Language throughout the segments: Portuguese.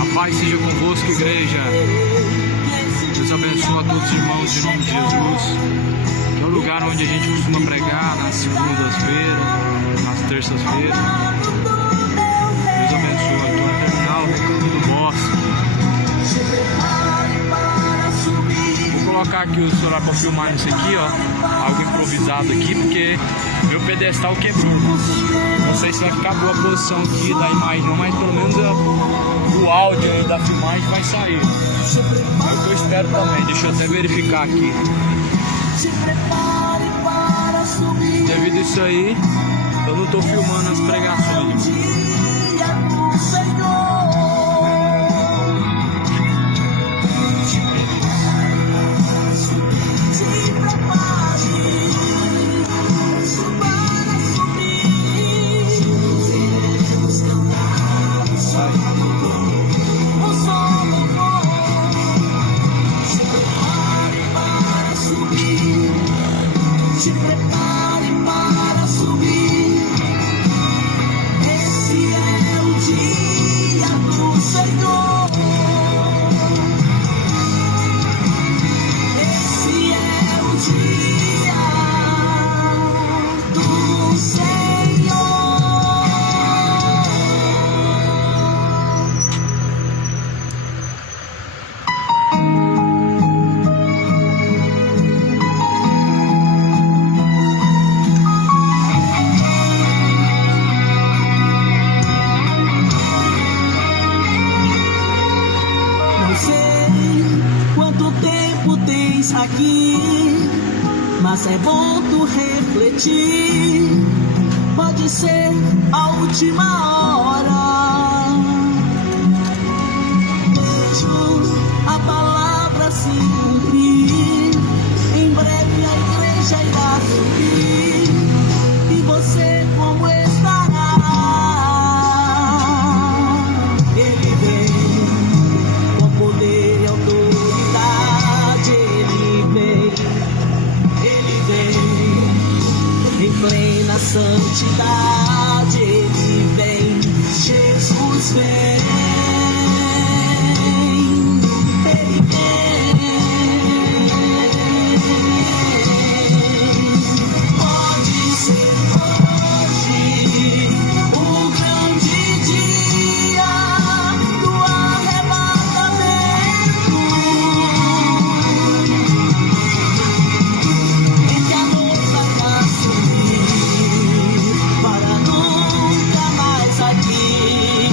A paz seja convosco, igreja. Deus abençoe a todos os irmãos em nome de Jesus. Que é o lugar onde a gente costuma pregar nas segundas-feiras, nas terças-feiras. Deus abençoe a tua terminal, Recanto do Bosque. Vou colocar aqui o celular para filmar isso aqui, ó. Algo improvisado aqui, porque meu pedestal quebrou. Não sei se vai ficar boa a posição aqui da imagem, não, mas pelo menos o áudio aí da filmagem vai sair. É o que eu espero também. Deixa eu até verificar aqui. Devido a isso aí, eu não estou filmando as pregações. Se prepare para subir. Esse é o dia do Senhor. Esse é o dia do Senhor. Aqui, mas é bom tu refletir. Pode ser a última hora. Vejo a palavra se cumprir. Em breve a igreja irá subir. E você como estará? Ele vem com poder e autoridade. Em plena santidade, ele vem, Jesus vem, ele vem. Pode ser hoje o grande dia do arrebatamento. Em que a noiva vai subir para nunca mais aqui.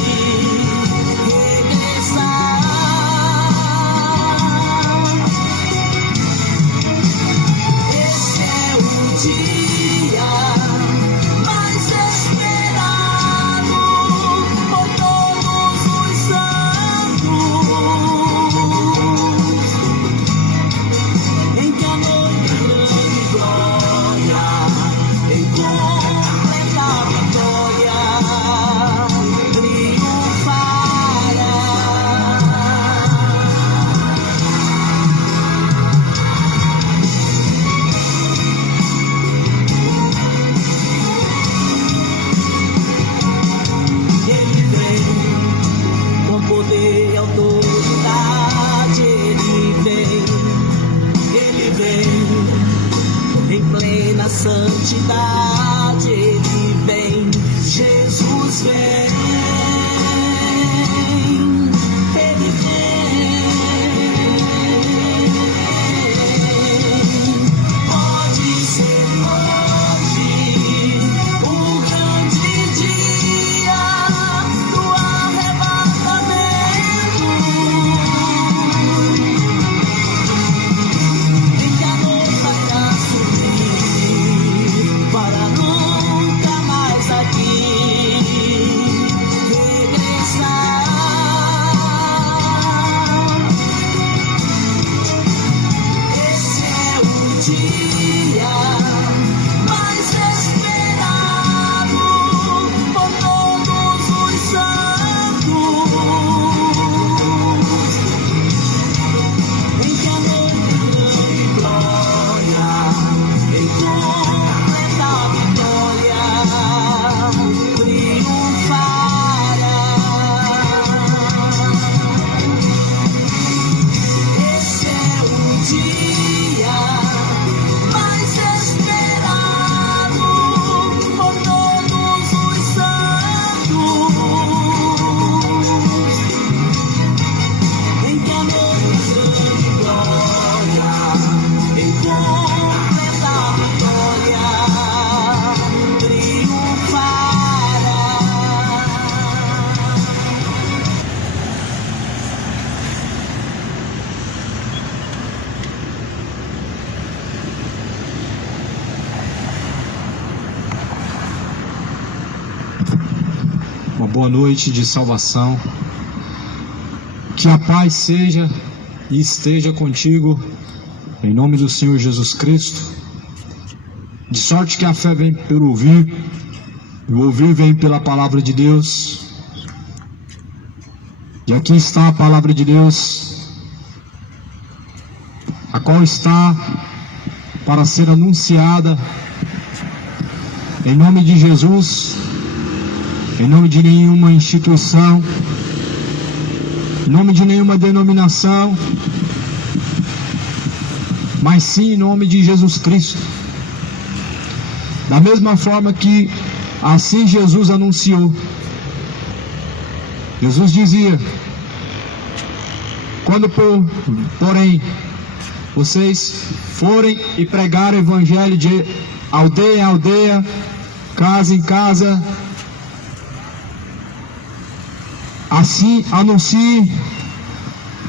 uma boa noite de salvação. Que a paz seja e esteja contigo, em nome do Senhor Jesus Cristo. De sorte que a fé vem pelo ouvir, e o ouvir vem pela palavra de Deus. E aqui está a palavra de Deus, a qual está para ser anunciada em nome de Jesus, em nome de nenhuma instituição, em nome de nenhuma denominação, mas sim em nome de Jesus Cristo. Da mesma forma que assim Jesus anunciou. Jesus dizia: quando porém vocês forem e pregar o evangelho de aldeia em aldeia, casa em casa, assim anuncie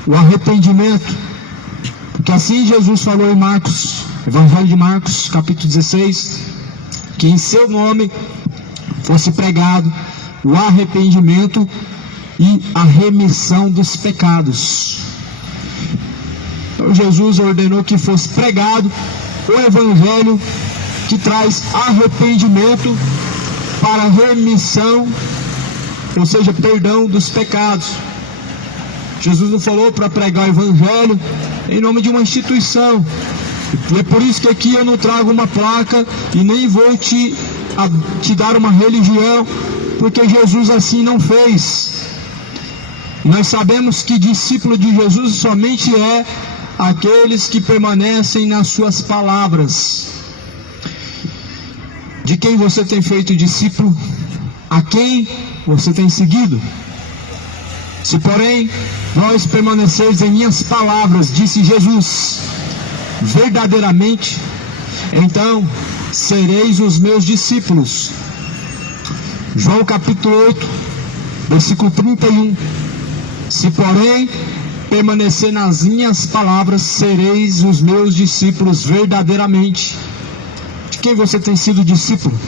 o arrependimento, porque assim Jesus falou em Marcos, Evangelho de Marcos, capítulo 16, que em seu nome fosse pregado o arrependimento e a remissão dos pecados. Então Jesus ordenou que fosse pregado o Evangelho que traz arrependimento para remissão, ou seja, perdão dos pecados. Jesus não falou para pregar o Evangelho em nome de uma instituição. E é por isso que aqui eu não trago uma placa e nem vou te dar uma religião, porque Jesus assim não fez. Nós sabemos que discípulo de Jesus somente é aqueles que permanecem nas suas palavras. De quem você tem feito discípulo? A quem você tem seguido? Se porém vós permaneceis em minhas palavras, disse Jesus, verdadeiramente, então sereis os meus discípulos. João capítulo 8, versículo 31. Se porém permanecer nas minhas palavras, sereis os meus discípulos verdadeiramente. De quem você tem sido discípulo?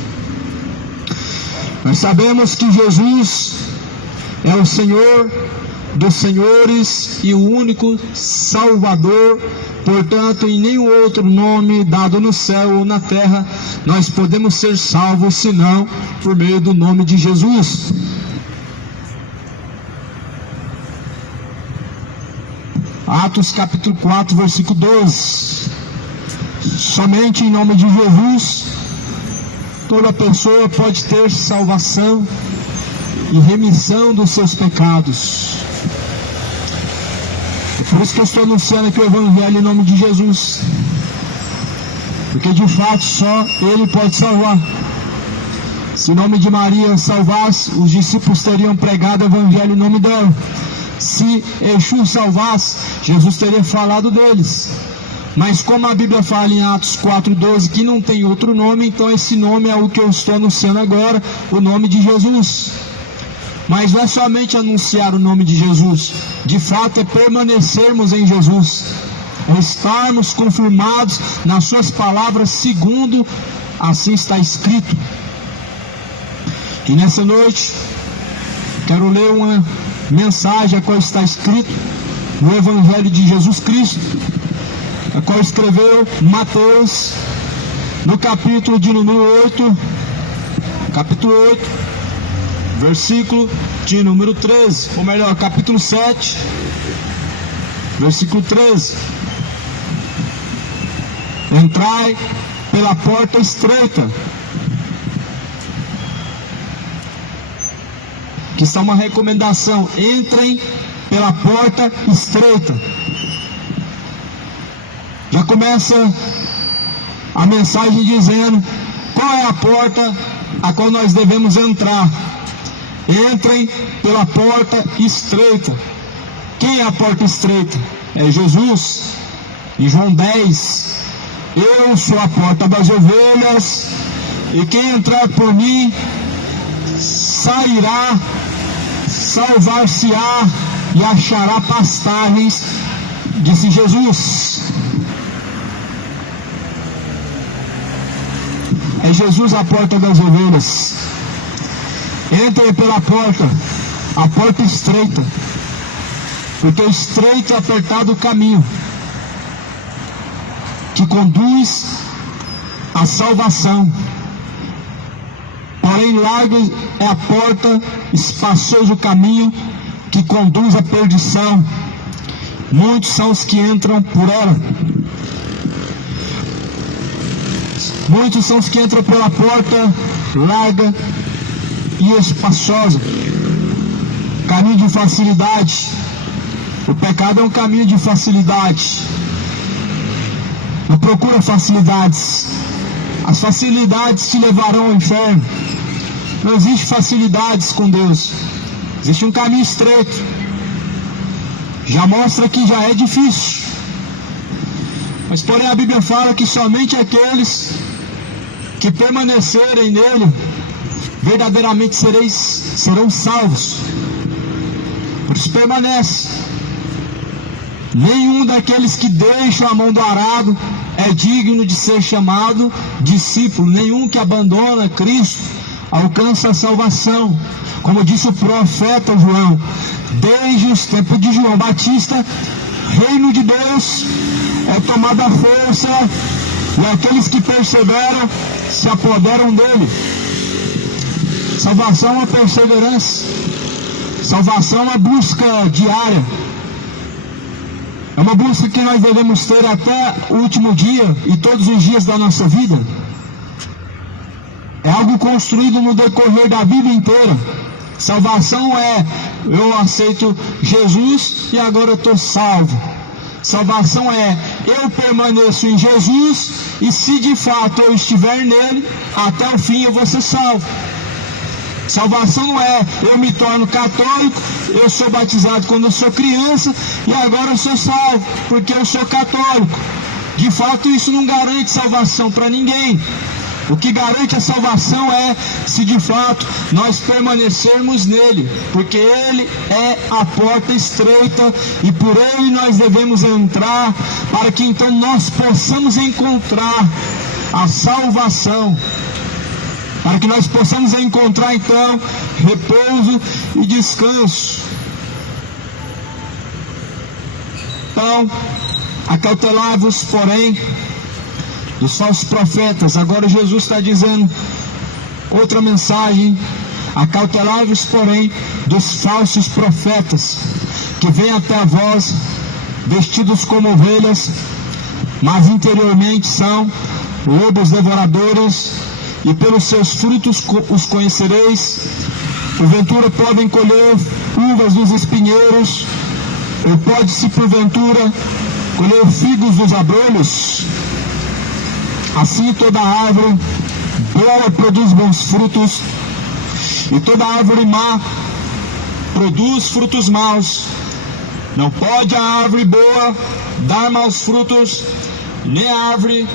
Nós sabemos que Jesus é o Senhor dos senhores e o único Salvador. Portanto, em nenhum outro nome dado no céu ou na terra nós podemos ser salvos, senão por meio do nome de Jesus. Atos capítulo 4, versículo 12. Somente em nome de Jesus toda pessoa pode ter salvação e remissão dos seus pecados. É por isso que eu estou anunciando aqui o Evangelho em nome de Jesus, porque de fato só Ele pode salvar. Se em nome de Maria salvasse, os discípulos teriam pregado o Evangelho em nome dela. Se Exu salvasse, Jesus teria falado deles. Mas como a Bíblia fala em Atos 4,12 que não tem outro nome, então esse nome é o que eu estou anunciando agora, o nome de Jesus. Mas não é somente anunciar o nome de Jesus, de fato é permanecermos em Jesus, é estarmos confirmados nas suas palavras, segundo assim está escrito. E nessa noite quero ler uma mensagem a qual está escrito no Evangelho de Jesus Cristo, a qual escreveu Mateus, no capítulo de número 8, capítulo 8, versículo de número 13, ou melhor, capítulo 7, versículo 13. Entrai pela porta estreita, que está uma recomendação: entrem pela porta estreita. Já começa a mensagem dizendo qual é a porta a qual nós devemos entrar. Entrem pela porta estreita. Quem é a porta estreita? É Jesus. Em João 10, eu sou a porta das ovelhas, e quem entrar por mim sairá, salvar-se-á e achará pastagens, disse Jesus. É Jesus a porta das ovelhas. Entrem pela porta, a porta estreita, porque o estreito e apertado o caminho que conduz à salvação. Porém, larga é a porta, espaçoso o caminho que conduz à perdição. Muitos são os que entram por ela. Muitos são os que entram pela porta larga e espaçosa. Caminho de facilidade. O pecado é um caminho de facilidade. Não procura facilidades. As facilidades te levarão ao inferno. Não existe facilidades com Deus. Existe um caminho estreito. Já mostra que já é difícil. Mas porém a Bíblia fala que somente aqueles que permanecerem nele verdadeiramente serão salvos. Por isso permanece. Nenhum daqueles que deixam a mão do arado é digno de ser chamado discípulo. Nenhum que abandona Cristo alcança a salvação. Como disse o profeta João, desde os tempos de João Batista, reino de Deus é tomado à força, e aqueles que perseveram se apoderam dele. Salvação é uma perseverança. Salvação é uma busca diária. É uma busca que nós devemos ter até o último dia e todos os dias da nossa vida. É algo construído no decorrer da vida inteira. Salvação é: eu aceito Jesus e agora eu estou salvo. Salvação é: eu permaneço em Jesus e se de fato eu estiver nele, até o fim eu vou ser salvo. Salvação não é: eu me torno católico, eu sou batizado quando eu sou criança e agora eu sou salvo porque eu sou católico. De fato isso não garante salvação para ninguém. O que garante a salvação é se de fato nós permanecermos nele, porque ele é a porta estreita e por ele nós devemos entrar, para que então nós possamos encontrar a salvação, para que nós possamos encontrar então repouso e descanso. Então, acautelai-vos, porém, dos falsos profetas. Agora Jesus está dizendo outra mensagem: acautelai-vos, porém, dos falsos profetas, que vêm até vós vestidos como ovelhas, mas interiormente são lobos devoradores, e pelos seus frutos os conhecereis. Porventura podem colher uvas dos espinheiros, ou pode-se porventura colher figos dos abrolhos? Assim toda árvore boa produz bons frutos, e toda árvore má produz frutos maus. Não pode a árvore boa dar maus frutos, nem a árvore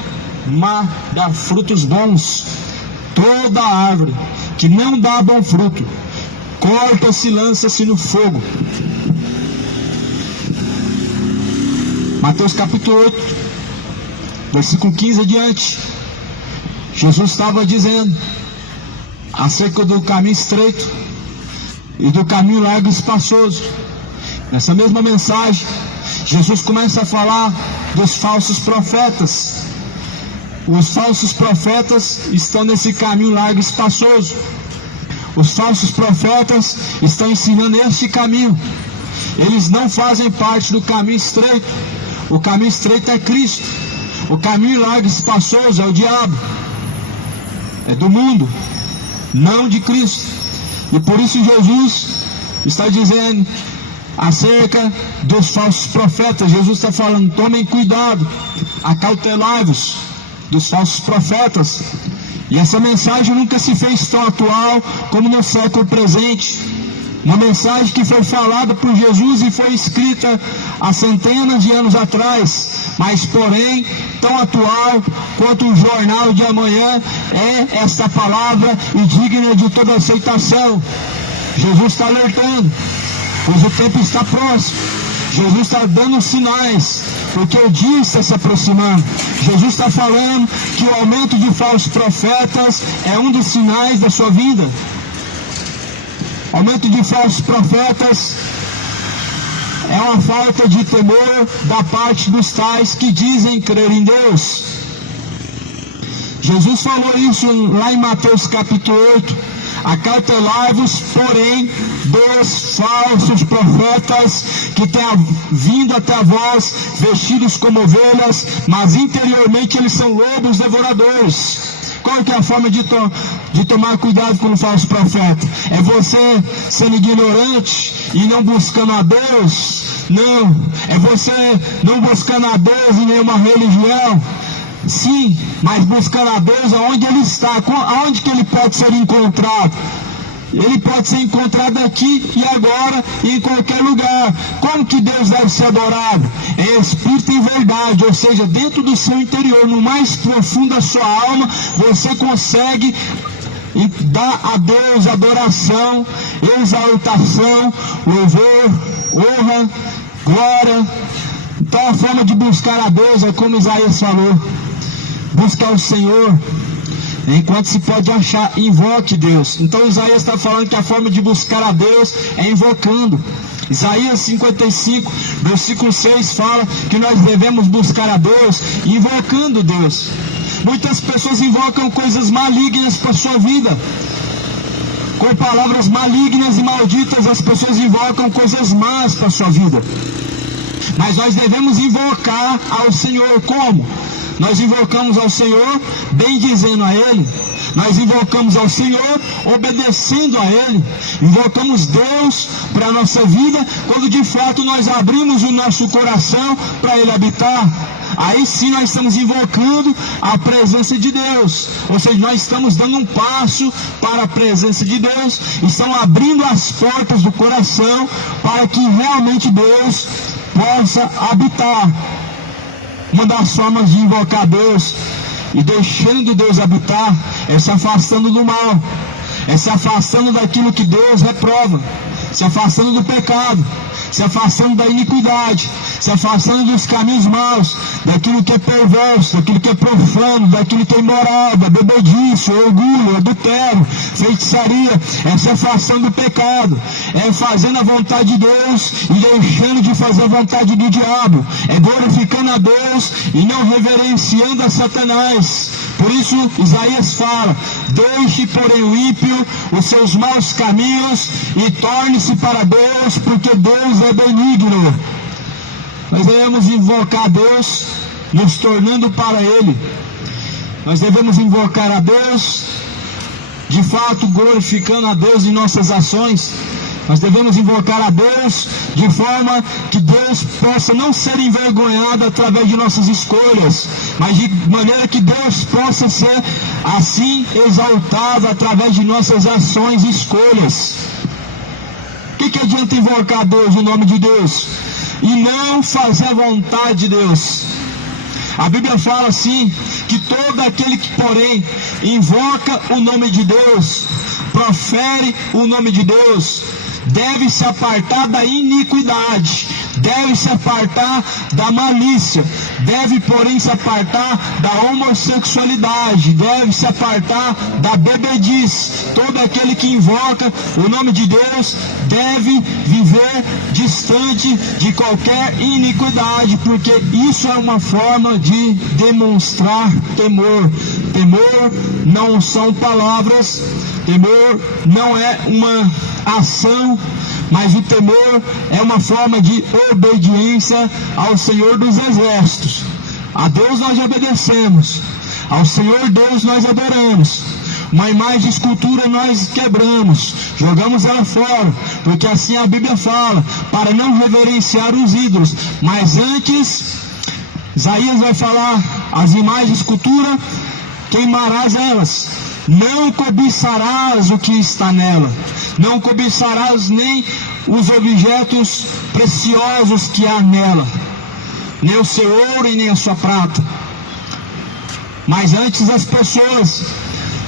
má dar frutos bons. Toda árvore que não dá bom fruto, corta-se e lança-se no fogo. Mateus capítulo 8, versículo 15 adiante, Jesus estava dizendo acerca do caminho estreito e do caminho largo e espaçoso. Nessa mesma mensagem, Jesus começa a falar dos falsos profetas. Os falsos profetas estão nesse caminho largo e espaçoso. Os falsos profetas estão ensinando este caminho. Eles não fazem parte do caminho estreito. O caminho estreito é Cristo. O caminho largo e espaçoso é o diabo. É do mundo, não de Cristo. E por isso Jesus está dizendo acerca dos falsos profetas. Jesus está falando: tomem cuidado, acautelai-vos dos falsos profetas. E essa mensagem nunca se fez tão atual como no século presente. Uma mensagem que foi falada por Jesus e foi escrita há centenas de anos atrás, mas porém tão atual quanto o jornal de amanhã é esta palavra e digna de toda aceitação. Jesus está alertando, pois o tempo está próximo. Jesus está dando sinais, porque o dia está se aproximando. Jesus está falando que o aumento de falsos profetas é um dos sinais da sua vinda. Aumento de falsos profetas é uma falta de temor da parte dos tais que dizem crer em Deus. Jesus falou isso lá em Mateus capítulo 8. Acautelai-vos, porém, dos falsos profetas que têm vindo até vós, vestidos como ovelhas, mas interiormente eles são lobos devoradores. Qual que é a forma de tomar cuidado com o falso profeta? É você sendo ignorante e não buscando a Deus? Não. É você não buscando a Deus em nenhuma religião? Sim, mas buscando a Deus aonde Ele está, aonde que Ele pode ser encontrado. Ele pode ser encontrado aqui e agora e em qualquer lugar. Como que Deus deve ser adorado? Em espírito e verdade, ou seja, dentro do seu interior, no mais profundo da sua alma, você consegue dar a Deus adoração, exaltação, louvor, honra, glória. Então a forma de buscar a Deus é como Isaías falou: buscar o Senhor enquanto se pode achar, invoque Deus. Então Isaías está falando que a forma de buscar a Deus é invocando. Isaías 55, versículo 6 fala que nós devemos buscar a Deus invocando Deus. Muitas pessoas invocam coisas malignas para a sua vida. Com palavras malignas e malditas, as pessoas invocam coisas más para a sua vida. Mas nós devemos invocar ao Senhor como? Nós invocamos ao Senhor bendizendo a Ele. Nós invocamos ao Senhor obedecendo a Ele. Invocamos Deus para a nossa vida quando de fato nós abrimos o nosso coração para Ele habitar. Aí sim nós estamos invocando a presença de Deus. Ou seja, nós estamos dando um passo para a presença de Deus. Estamos abrindo as portas do coração para que realmente Deus possa habitar. Uma das formas de invocar Deus e deixando Deus habitar é se afastando do mal, é se afastando daquilo que Deus reprova, se afastando do pecado, se afastando da iniquidade, se afastando dos caminhos maus, daquilo que é perverso, daquilo que é profano, daquilo que é imoral, da bebedice, orgulho, adultério, feitiçaria. É se afastando do pecado, é fazendo a vontade de Deus e deixando de fazer a vontade do diabo, é glorificando a Deus e não reverenciando a Satanás. Por isso Isaías fala: deixe porém o ímpio os seus maus caminhos e torne-se para Deus, porque Deus é benigno. Nós devemos invocar a Deus nos tornando para Ele. Nós devemos invocar a Deus de fato glorificando a Deus em nossas ações. Nós devemos invocar a Deus de forma que Deus possa não ser envergonhado através de nossas escolhas, mas de maneira que Deus possa ser assim exaltado através de nossas ações e escolhas. O que adianta invocar a Deus, o nome de Deus, e não fazer a vontade de Deus? A Bíblia fala assim, que todo aquele que porém invoca o nome de Deus, profere o nome de Deus, deve se apartar da iniquidade, deve se apartar da malícia, deve porém se apartar da homossexualidade, deve se apartar da bebedice. Todo aquele que invoca o nome de Deus deve viver distante de qualquer iniquidade, porque isso é uma forma de demonstrar temor. Temor não são palavras, temor não é uma ação, mas o temor é uma forma de obediência ao Senhor dos Exércitos. A Deus nós obedecemos, ao Senhor Deus nós adoramos. Uma imagem de escultura nós quebramos, jogamos ela fora, porque assim a Bíblia fala, para não reverenciar os ídolos. Mas antes, Isaías vai falar: as imagens de escultura queimarás elas, não cobiçarás o que está nela, não cobiçarás nem os objetos preciosos que há nela, nem o seu ouro e nem a sua prata. Mas antes as pessoas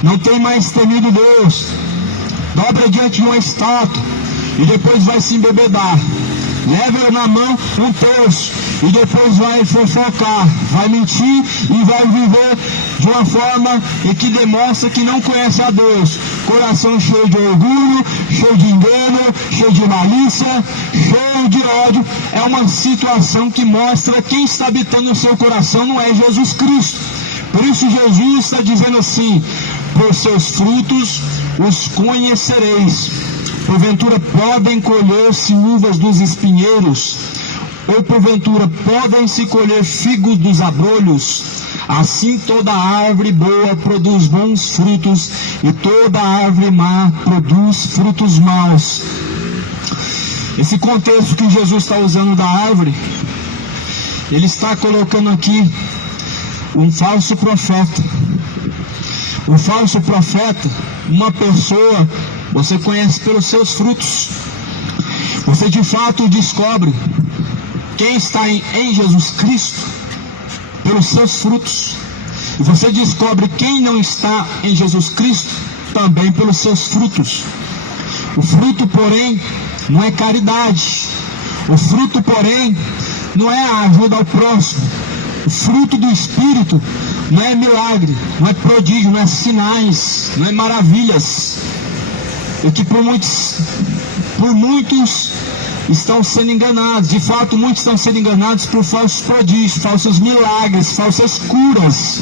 não têm mais temido Deus, dobra diante de uma estátua e depois vai se embebedar, leva na mão um terço e depois vai fofocar, vai mentir e vai viver de uma forma em que demonstra que não conhece a Deus. coração cheio de orgulho, cheio de engano, cheio de malícia, cheio de ódio. É uma situação que mostra quem está habitando no seu coração não é Jesus Cristo. Por isso Jesus está dizendo assim: por seus frutos os conhecereis. Porventura podem colher-se uvas dos espinheiros, ou porventura podem-se colher figos dos abrolhos? Assim toda árvore boa produz bons frutos, e toda árvore má produz frutos maus. Esse contexto que Jesus está usando da árvore, ele está colocando aqui um falso profeta. Um falso profeta, uma pessoa, você conhece pelos seus frutos. Você de fato descobre quem está em Jesus Cristo pelos seus frutos. E você descobre quem não está em Jesus Cristo também pelos seus frutos. O fruto, porém, não é caridade. O fruto, porém, não é a ajuda ao próximo. O fruto do Espírito não é milagre, não é prodígio, não é sinais, não é maravilhas. E que por muitos estão sendo enganados. De fato, muitos estão sendo enganados por falsos prodígios, falsos milagres, falsas curas.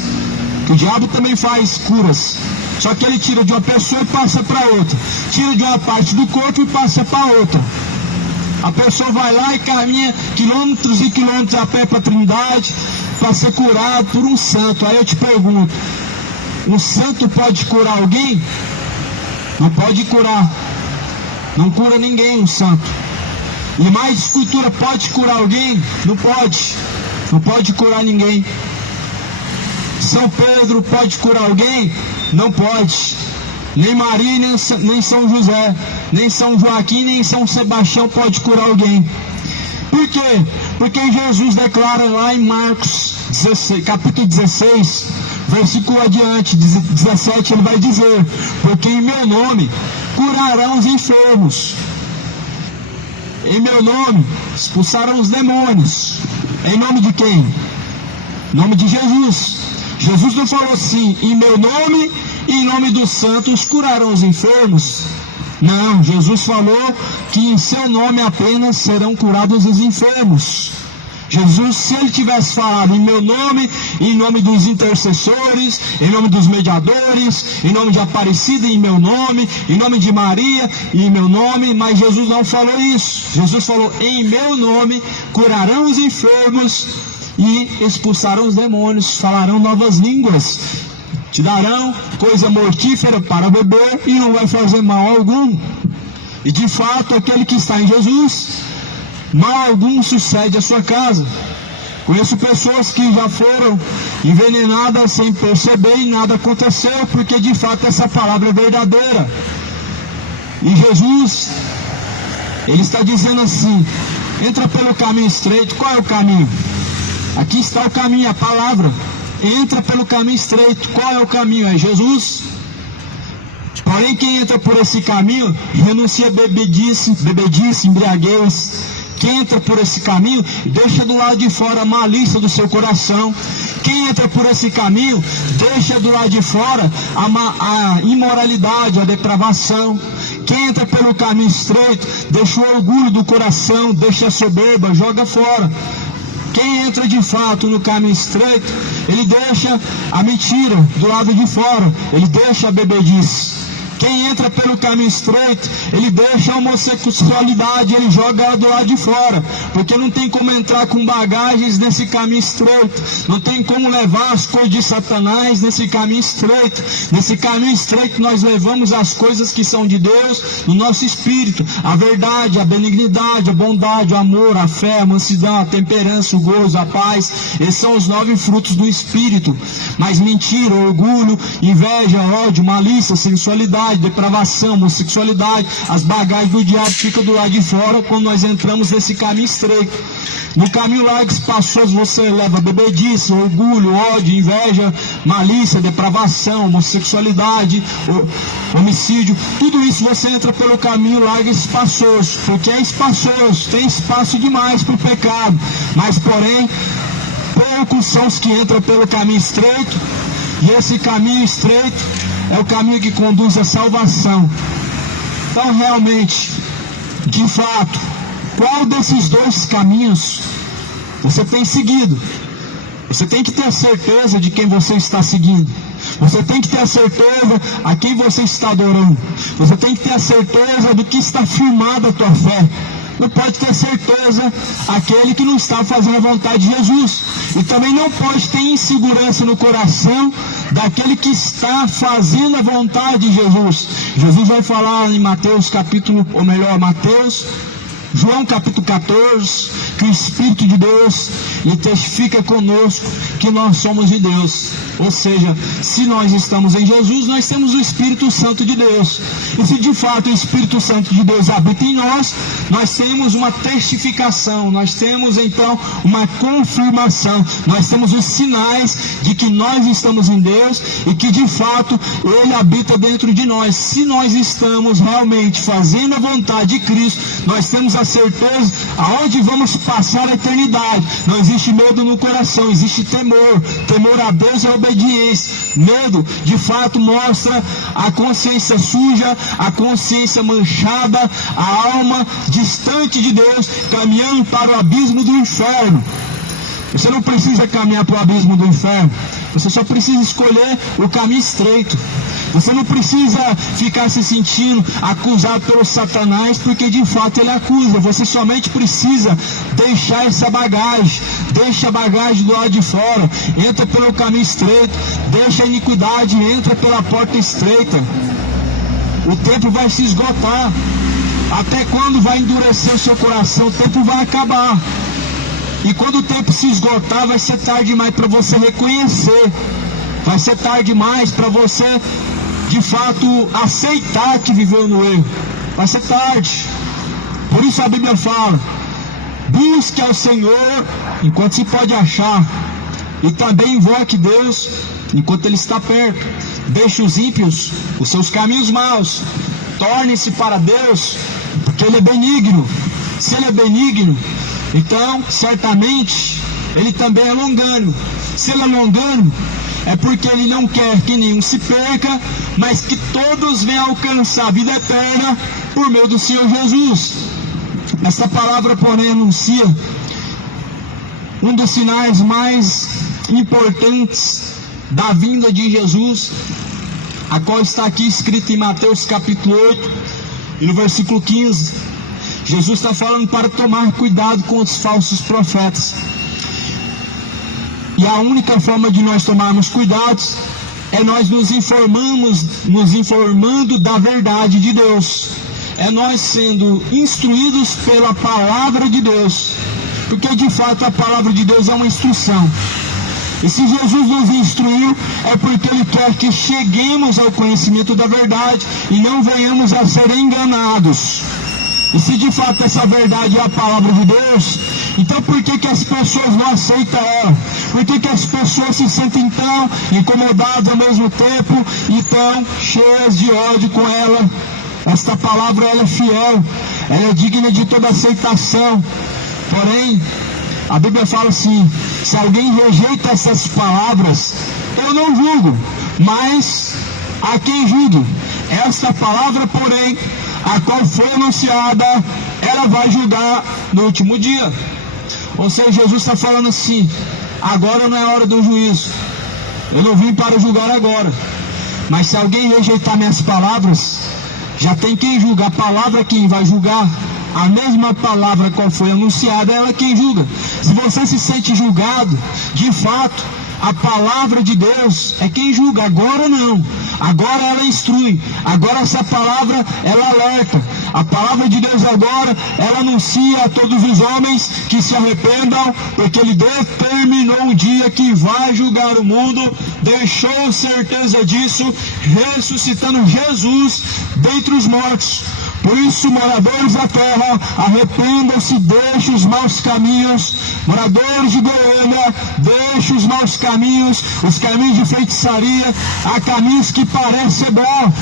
Que o diabo também faz curas. Só que ele tira de uma pessoa e passa para outra. Tira de uma parte do corpo e passa para outra. A pessoa vai lá e caminha quilômetros e quilômetros a pé para a Trindade para ser curado por um santo. Aí eu te pergunto: um santo pode curar alguém? Não pode curar. Não cura ninguém um santo. E mais escultura pode curar alguém? Não pode. Não pode curar ninguém. São Pedro pode curar alguém? Não pode. Nem Maria, nem São José, nem São Joaquim, nem São Sebastião pode curar alguém. Por quê? Porque Jesus declara lá em Marcos 16, capítulo 16, versículo adiante, 17, ele vai dizer: porque em meu nome curarão os enfermos, em meu nome expulsarão os demônios. Em nome de quem? Em nome de Jesus. Jesus não falou assim: em meu nome e em nome dos santos curarão os enfermos. Não, Jesus falou que em seu nome apenas serão curados os enfermos. Jesus, se ele tivesse falado em meu nome, em nome dos intercessores, em nome dos mediadores, em nome de Aparecida, em meu nome, em nome de Maria, em meu nome, mas Jesus não falou isso. Jesus falou: em meu nome curarão os enfermos e expulsarão os demônios, falarão novas línguas, te darão coisa mortífera para beber e não vai fazer mal algum. E de fato, aquele que está em Jesus, mal algum sucede à sua casa. Conheço pessoas que já foram envenenadas sem perceber e nada aconteceu, porque de fato essa palavra é verdadeira. E Jesus, ele está dizendo assim: entra pelo caminho estreito. Qual é o caminho? Aqui está o caminho, a palavra. Entra pelo caminho estreito. Qual é o caminho? É Jesus. Porém, quem entra por esse caminho renuncia a bebedice, embriaguez. Quem entra por esse caminho deixa do lado de fora a malícia do seu coração. Quem entra por esse caminho deixa do lado de fora a imoralidade, a depravação. Quem entra pelo caminho estreito deixa o orgulho do coração, deixa a soberba, joga fora. Quem entra de fato no caminho estreito, ele deixa a mentira do lado de fora, ele deixa a bebedice. Quem entra pelo caminho estreito, ele deixa a homossexualidade, ele joga ela do lado de fora, porque não tem como entrar com bagagens nesse caminho estreito, não tem como levar as coisas de Satanás nesse caminho estreito. Nesse caminho estreito nós levamos as coisas que são de Deus no nosso espírito: a verdade, a benignidade, a bondade, o amor, a fé, a mansidão, a temperança, o gozo, a paz. Esses são os 9 frutos do espírito. Mas mentira, orgulho, inveja, ódio, malícia, sensualidade, depravação, homossexualidade, as bagagens do diabo ficam do lado de fora quando nós entramos nesse caminho estreito. No caminho largo e espaçoso você leva bebedice, orgulho, ódio, inveja, malícia, depravação, homossexualidade, homicídio. Tudo isso você entra pelo caminho largo e espaçoso, porque é espaçoso, tem espaço demais para o pecado. Mas porém, poucos são os que entram pelo caminho estreito. E esse caminho estreito é o caminho que conduz à salvação. Então, realmente, de fato, qual desses dois caminhos você tem seguido? Você tem que ter a certeza de quem você está seguindo. Você tem que ter a certeza a quem você está adorando. Você tem que ter a certeza do que está firmado a tua fé. Não pode ter certeza aquele que não está fazendo a vontade de Jesus. E também não pode ter insegurança no coração daquele que está fazendo a vontade de Jesus. Jesus vai falar em Mateus João capítulo 14, que o Espírito de Deus lhe testifica conosco que nós somos de Deus. Ou seja, se nós estamos em Jesus, nós temos o Espírito Santo de Deus. E se de fato o Espírito Santo de Deus habita em nós, nós temos uma testificação, nós temos então uma confirmação, nós temos os sinais de que nós estamos em Deus e que de fato Ele habita dentro de nós. Se nós estamos realmente fazendo a vontade de Cristo, nós temos a certeza aonde vamos passar a eternidade. Não existe medo no coração, existe temor. Temor a Deus é obediência. Medo, de fato, mostra a consciência suja, a consciência manchada, a alma distante de Deus, caminhando para o abismo do inferno. Você não precisa caminhar para o abismo do inferno. Você só precisa escolher o caminho estreito. Você não precisa ficar se sentindo acusado pelo Satanás, porque de fato ele acusa. Você somente precisa deixar essa bagagem. Deixa a bagagem do lado de fora. Entra pelo caminho estreito. Deixa a iniquidade. Entra pela porta estreita. O tempo vai se esgotar. Até quando vai endurecer o seu coração? O tempo vai acabar. E quando o tempo se esgotar, vai ser tarde demais para você reconhecer. Vai ser tarde demais para você, de fato, aceitar que viveu no erro. Vai ser tarde. Por isso a Bíblia fala: busque ao Senhor enquanto se pode achar, e também invoque Deus enquanto Ele está perto. Deixe os ímpios os seus caminhos maus, torne-se para Deus, porque Ele é benigno. Se Ele é benigno, então certamente Ele também é longânimo. Se Ele é longânimo, é porque Ele não quer que nenhum se perca, mas que todos venham alcançar a vida eterna por meio do Senhor Jesus. Esta palavra, porém, anuncia um dos sinais mais importantes da vinda de Jesus, a qual está aqui escrito em Mateus capítulo 8 e no versículo 15. Jesus está falando para tomar cuidado com os falsos profetas. E a única forma de nós tomarmos cuidados é nós nos informando da verdade de Deus. É nós sendo instruídos pela palavra de Deus. Porque de fato a palavra de Deus é uma instrução. E se Jesus nos instruiu, é porque Ele quer que cheguemos ao conhecimento da verdade e não venhamos a ser enganados. E se de fato essa verdade é a palavra de Deus, então por que as pessoas não aceitam ela? Por que as pessoas se sentem tão incomodadas ao mesmo tempo e tão cheias de ódio com ela? Esta palavra, ela é fiel, ela é digna de toda aceitação. Porém, a Bíblia fala assim: se alguém rejeita essas palavras, eu não julgo, mas a quem julgue. Esta palavra, porém, a qual foi anunciada, ela vai julgar no último dia. Ou seja, Jesus está falando assim: agora não é hora do juízo. Eu não vim para julgar agora. Mas se alguém rejeitar minhas palavras, já tem quem julga. A palavra quem vai julgar, a mesma palavra qual foi anunciada, ela é quem julga. Se você se sente julgado, de fato, a palavra de Deus é quem julga. Agora não. Agora ela instrui. Agora essa palavra, ela alerta. A palavra de Deus agora, ela anuncia a todos os homens que se arrependam, porque Ele determinou um dia que vai julgar o mundo, deixou certeza disso, ressuscitando Jesus dentre os mortos. Por isso, moradores da terra, arrependam-se, deixem os maus caminhos. Moradores de Goiânia, deixem os maus caminhos, os caminhos de feitiçaria. Há caminhos que parecem ser bom.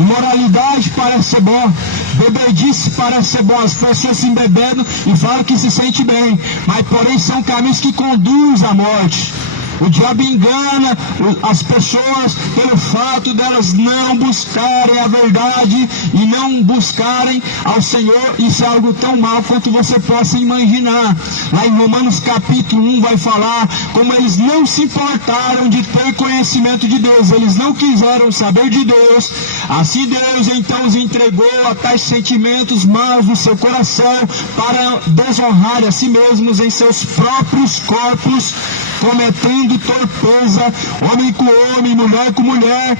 Imoralidade parece ser bom. Bebedice parece ser bom. As pessoas se embebedam e falam que se sente bem. Mas, porém, são caminhos que conduzem à morte. O diabo engana as pessoas pelo fato delas não buscarem a verdade e não buscarem ao Senhor. Isso é algo tão mal quanto você possa imaginar. Lá em Romanos capítulo 1 vai falar como eles não se importaram de ter conhecimento de Deus, eles não quiseram saber de Deus. Assim Deus então os entregou a tais sentimentos maus do seu coração para desonrar a si mesmos em seus próprios corpos, cometendo torpeza, homem com homem, mulher com mulher,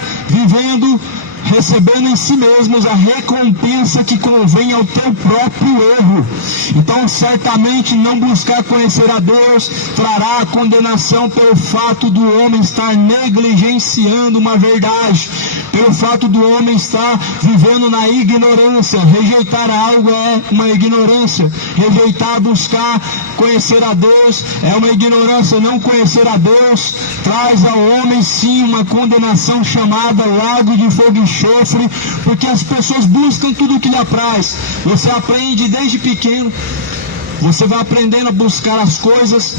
recebendo em si mesmos a recompensa que convém ao teu próprio erro. Então certamente não buscar conhecer a Deus trará a condenação pelo fato do homem estar negligenciando uma verdade, pelo fato do homem estar vivendo na ignorância. Rejeitar algo é uma ignorância, rejeitar buscar conhecer a Deus é uma ignorância. Não conhecer a Deus traz ao homem sim uma condenação chamada lago de fogo e enxofre, porque as pessoas buscam tudo o que lhe apraz. Você aprende desde pequeno, você vai aprendendo a buscar as coisas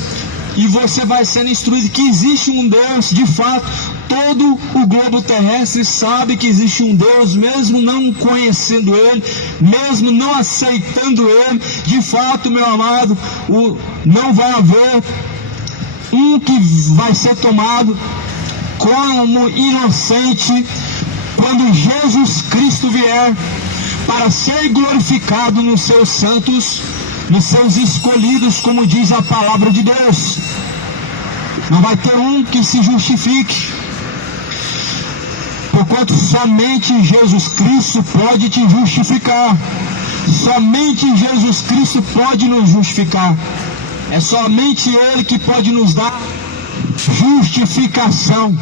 e você vai sendo instruído que existe um Deus. De fato, todo o globo terrestre sabe que existe um Deus, mesmo não conhecendo Ele, mesmo não aceitando Ele. De fato, meu amado, não vai haver um que vai ser tomado como inocente quando Jesus Cristo vier para ser glorificado nos seus santos, nos seus escolhidos, como diz a palavra de Deus. Não vai ter um que se justifique, porquanto somente Jesus Cristo pode te justificar. Somente Jesus Cristo pode nos justificar. É somente Ele que pode nos dar justificação.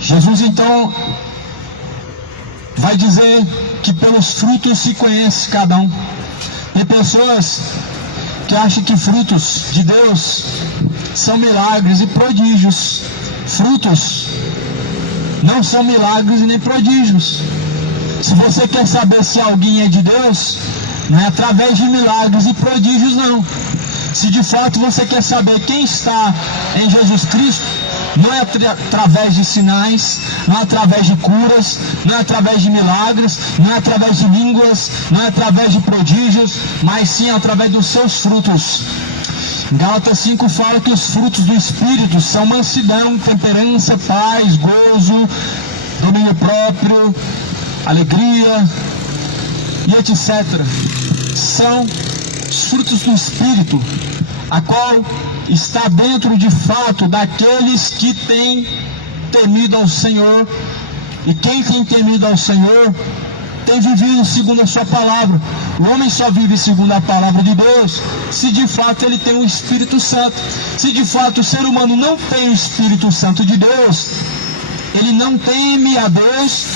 Jesus então vai dizer que pelos frutos se conhece cada um. Tem pessoas que acham que frutos de Deus são milagres e prodígios. Frutos não são milagres e nem prodígios. Se você quer saber se alguém é de Deus, não é através de milagres e prodígios, não. Se de fato você quer saber quem está em Jesus Cristo, não é através de sinais, não é através de curas, não é através de milagres, não é através de línguas, não é através de prodígios, mas sim através dos seus frutos. Gálatas 5 fala que os frutos do Espírito são mansidão, temperança, paz, gozo, domínio próprio, alegria e etc. São os frutos do Espírito, a qual está dentro de fato daqueles que têm temido ao Senhor. E quem tem temido ao Senhor tem vivido segundo a sua palavra. O homem só vive segundo a palavra de Deus se de fato ele tem o Espírito Santo. Se de fato o ser humano não tem o Espírito Santo de Deus, ele não teme a Deus,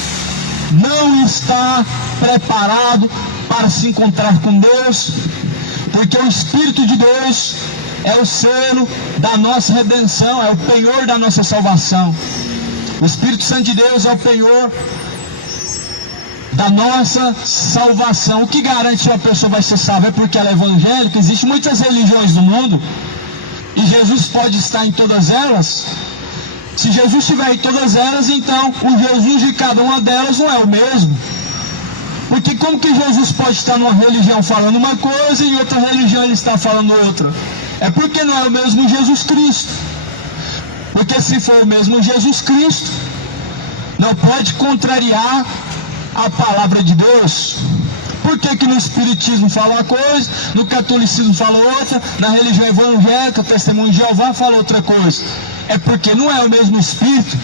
não está preparado para se encontrar com Deus, porque o Espírito de Deus é o selo da nossa redenção, é o penhor da nossa salvação. O Espírito Santo de Deus é o penhor da nossa salvação. O que garante que uma pessoa vai ser salva é porque ela é evangélica. Existem muitas religiões no mundo e Jesus pode estar em todas elas. Se Jesus estiver em todas elas, então o Jesus de cada uma delas não é o mesmo. Porque como que Jesus pode estar numa religião falando uma coisa e em outra religião ele está falando outra? É porque não é o mesmo Jesus Cristo. Porque se for o mesmo Jesus Cristo, não pode contrariar a palavra de Deus. Por que no Espiritismo fala uma coisa, no Catolicismo fala outra, na religião evangélica, Testemunho de Jeová fala outra coisa? É porque não é o mesmo Espírito.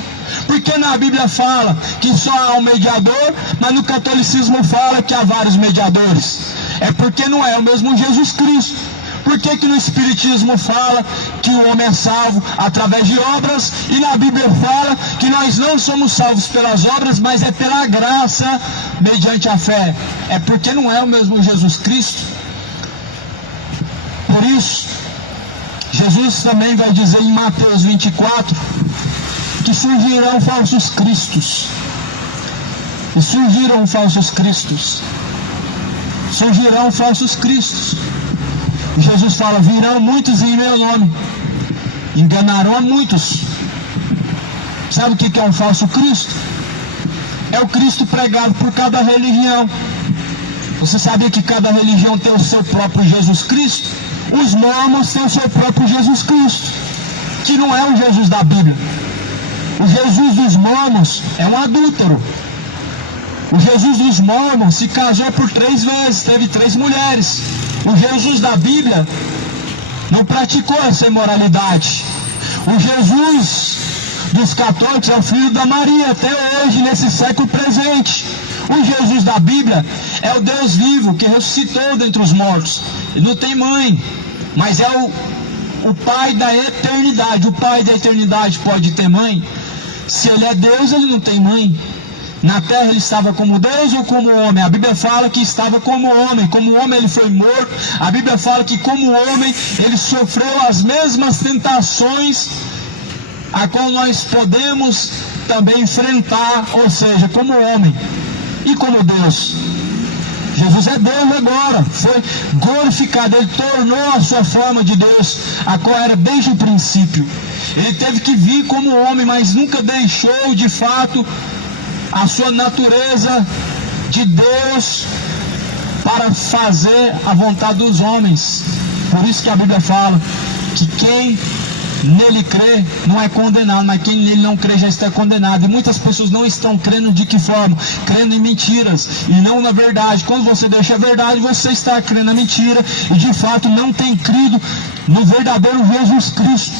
Porque na Bíblia fala que só há um mediador, mas no Catolicismo fala que há vários mediadores. É porque não é o mesmo Jesus Cristo. Por que no Espiritismo fala que o homem é salvo através de obras e na Bíblia fala que nós não somos salvos pelas obras, mas é pela graça mediante a fé? É porque não é o mesmo Jesus Cristo. Por isso, Jesus também vai dizer em Mateus 24 que surgirão falsos cristos. E surgiram falsos cristos. surgirão falsos cristos. E Jesus fala: virão muitos em meu nome, enganarão a muitos. Sabe o que é um falso Cristo? É o Cristo pregado por cada religião. Você sabia que cada religião tem o seu próprio Jesus Cristo? Os mormons têm o seu próprio Jesus Cristo, que não é o Jesus da Bíblia. O Jesus dos mormons é um adúltero. O Jesus dos mormons se casou por 3 vezes, teve 3 mulheres. O Jesus da Bíblia não praticou essa imoralidade. O Jesus dos católicos é o filho da Maria, até hoje, nesse século presente. O Jesus da Bíblia é o Deus vivo que ressuscitou dentre os mortos. Ele não tem mãe, mas é o Pai da eternidade. O Pai da eternidade pode ter mãe? Se ele é Deus, ele não tem mãe. Na terra ele estava como Deus ou como homem? A Bíblia fala que estava como homem. Como homem ele foi morto. A Bíblia fala que como homem ele sofreu as mesmas tentações a qual nós podemos também enfrentar, ou seja, como homem e como Deus. Jesus é Deus agora, foi glorificado, ele tornou a sua forma de Deus, a qual era desde o princípio. Ele teve que vir como homem, mas nunca deixou de fato a sua natureza de Deus para fazer a vontade dos homens. Por isso que a Bíblia fala que quem nele crê não é condenado, mas quem nele não crê já está condenado. E muitas pessoas não estão crendo de que forma? Crendo em mentiras e não na verdade. Quando você deixa a verdade, você está crendo na mentira e de fato não tem crido no verdadeiro Jesus Cristo.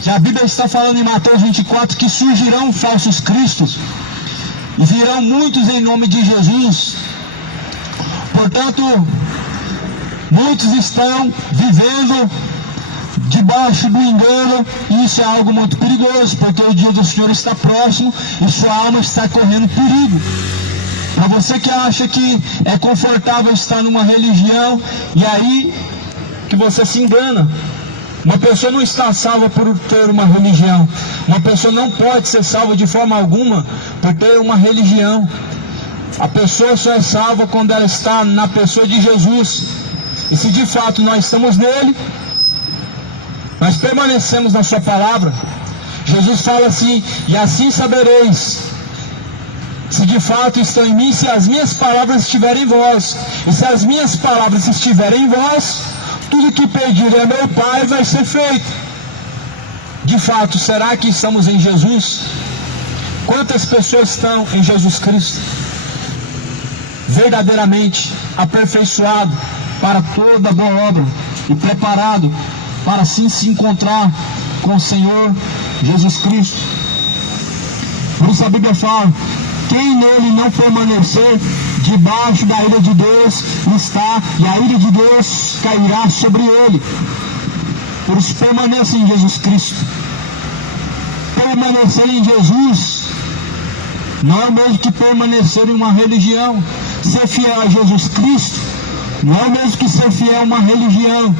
Que a Bíblia está falando em Mateus 24 que surgirão falsos cristos e virão muitos em nome de Jesus. Portanto, muitos estão vivendo debaixo do engano, e isso é algo muito perigoso, porque o dia do Senhor está próximo e sua alma está correndo perigo. Para você que acha que é confortável estar numa religião, e aí que você se engana. Uma pessoa não está salva por ter uma religião. Uma pessoa não pode ser salva de forma alguma por ter uma religião. A pessoa só é salva quando ela está na pessoa de Jesus. E se de fato nós estamos nele, nós permanecemos na sua palavra. Jesus fala assim: e assim sabereis se de fato estão em mim, se as minhas palavras estiverem em vós. E se as minhas palavras estiverem em vós, tudo que pedirem a meu Pai vai ser feito. De fato, será que estamos em Jesus? Quantas pessoas estão em Jesus Cristo? Verdadeiramente aperfeiçoado para toda boa obra e preparado para assim se encontrar com o Senhor Jesus Cristo. Por isso a Bíblia fala: quem nele não permanecer, debaixo da ira de Deus está, e a ira de Deus cairá sobre ele. Por isso permaneça em Jesus Cristo. Permanecer em Jesus não é o mesmo que permanecer em uma religião. Ser fiel a Jesus Cristo não é o mesmo que ser fiel a uma religião.